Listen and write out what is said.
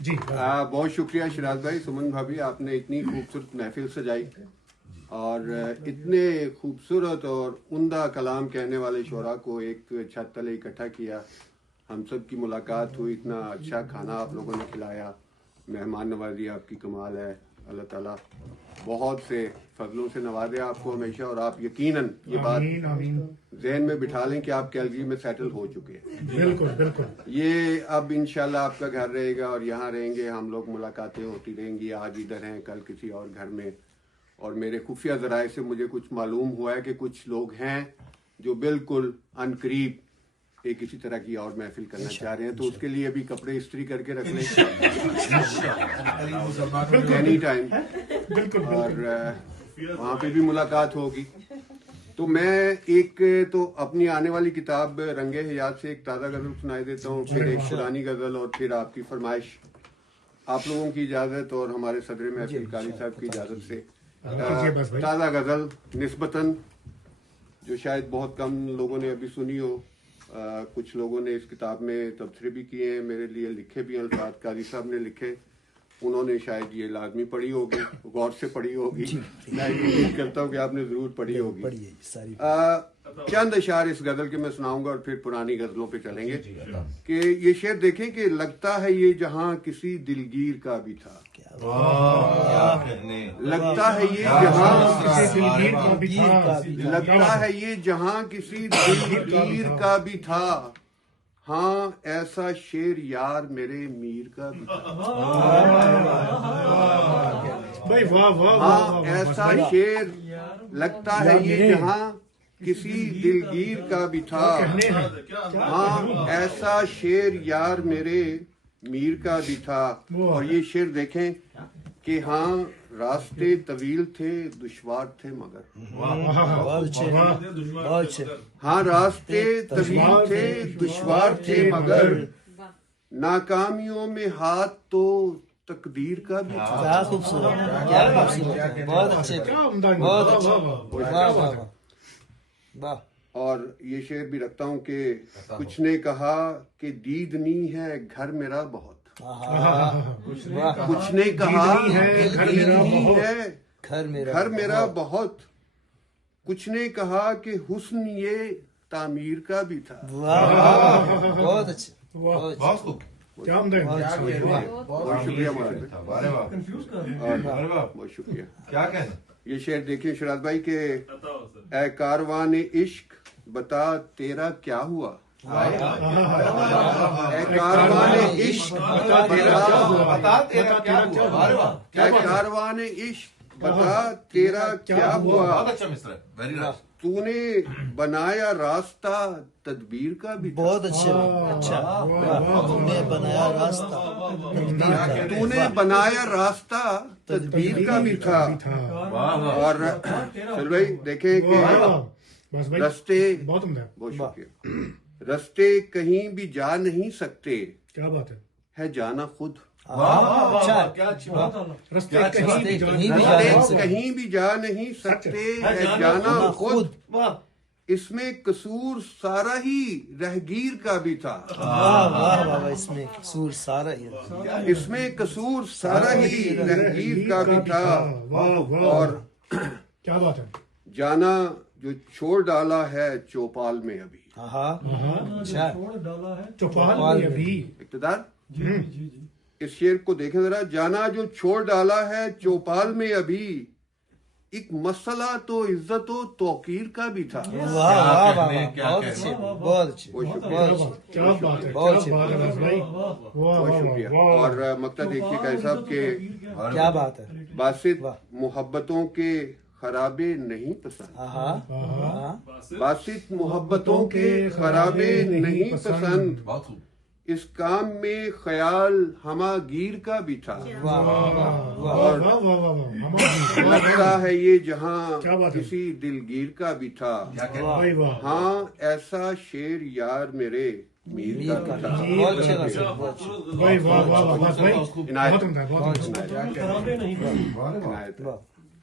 جی بہت شکریہ شراز بھائی. سمن بھابھی, آپ نے اتنی خوبصورت محفل سجائی اور اتنے خوبصورت اور عمدہ کلام کہنے والے شعراء کو ایک چھت تلے اکٹھا کیا. ہم سب کی ملاقات ہوئی, اتنا اچھا کھانا آپ لوگوں نے کھلایا, مہمان نوازی آپ کی کمال ہے. اللہ تعالیٰ بہت سے فضلوں سے نوازے آپ کو ہمیشہ, اور آپ یقیناً یہ بات ذہن میں بٹھا لیں کہ آپ کیلگری میں سیٹل ہو چکے ہیں. بالکل بالکل. یہ اب انشاءاللہ آپ کا گھر رہے گا اور یہاں رہیں گے, ہم لوگ ملاقاتیں ہوتی رہیں گی. آج ادھر ہیں, کل کسی اور گھر میں. اور میرے خفیہ ذرائع سے مجھے کچھ معلوم ہوا ہے کہ کچھ لوگ ہیں جو بالکل ان قریب ایک اسی طرح کی اور محفل کرنا چاہ رہے ہیں, تو اس کے لیے ابھی کپڑے استری کر کے رکھ لیں اینی ٹائم, اور وہاں پہ بھی ملاقات ہوگی. تو میں ایک تو اپنی آنے والی کتاب رنگ حیات سے ایک تازہ غزل سنائی دیتا ہوں, پھر ایک پرانی غزل, اور پھر آپ کی فرمائش, آپ لوگوں کی اجازت اور ہمارے صدر محفل قاری صاحب کی اجازت سے تازہ غزل نسبتاً جو شاید بہت کم لوگوں نے ابھی سنی ہو. کچھ لوگوں نے اس کتاب میں تبصرے بھی کیے ہیں, میرے لیے لکھے بھی ہیں الفاظ, قاضی صاحب نے لکھے, انہوں نے شاید یہ لازمی پڑھی ہوگی, غور سے پڑھی ہوگی, میں امید کرتا ہوں کہ آپ نے ضرور پڑھی ہوگی. چند اشعار اس غزل کے میں سناؤں گا اور پھر پرانی غزلوں پہ چلیں گے. کہ یہ شعر دیکھیں کہ لگتا ہے یہ جہاں کسی دلگیر کا بھی تھا, لگتا ہے یہ جہاں کسی دلگیر کا بھی تھا, ہاں ایسا شیر یار میرے میر کا بھی تھا. ہاں ایسا شیر لگتا ہے یہ جہاں کسی دلگیر کا بھی تھا, ہاں ایسا شیر یار میرے میر کا بھی تھا. اور یہ شعر دیکھیں کہ ہاں راستے طویل تھے دشوار تھے مگر, ہاں راستے طویل تھے دشوار تھے مگر, ناکامیوں میں ہاتھ تو تقدیر کا بھی تھا. اور یہ شعر بھی رکھتا ہوں کہ کچھ نے کہا کہ دیدنی ہے گھر میرا بہت, کچھ نے کہا کہ دیدنی ہے گھر میرا بہت, کچھ نے کہا کہ حسن یہ تعمیر کا بھی تھا. بہت اچھا, بہت شکریہ بہت شکریہ. یہ شعر دیکھیں شراز بھائی کہ اے کاروان عشق بتا تیرا کیا ہوا, اے کاروان عشق بتا تیرا کیا ہوا, اے کاروان عشق بتا تیرا کیا ہوا, تو نے بنایا راستہ تدبیر کا بھی تھا. بہت اچھا, تم نے بنایا راستہ, تو نے بنایا راستہ تدبیر کا بھی تھا. اور چل بھائی دیکھیں کہ رستے, بہت شکریہ, رستے کہیں بھی جا نہیں سکتے, کیا بات ہے جانا خود. رستے کہیں بھی جا نہیں سکتے, ہے جانا خود. اس میں قصور سارا ہی رہگیر کا بھی تھا. اس میں قصور سارا ہی, اس میں قصور سارا ہی رہگیر کا بھی تھا. اور کیا بات ہے, جانا جو چھوڑ ڈالا ہے چوپال میں ابھی, چوپال میں ابھی اقتدار. اس شعر کو دیکھیں ذرا, جانا جو چھوڑ ڈالا ہے چوپال میں ابھی, ایک مسئلہ تو عزت و توقیر کا بھی تھا. بہت شکریہ. اور مقطع دیکھیے قاری صاحب کے کیا بات ہے, باسط محبتوں کے خرابے نہیں پسند, باسط محبتوں کے خرابے نہیں پسند, اس کام میں خیال ہما گیر کا بھی تھا. اور لگتا ہے یہ جہاں کسی دلگیر کا بھی تھا, ہاں ایسا شیر یار میرے میر کا بھی تھا.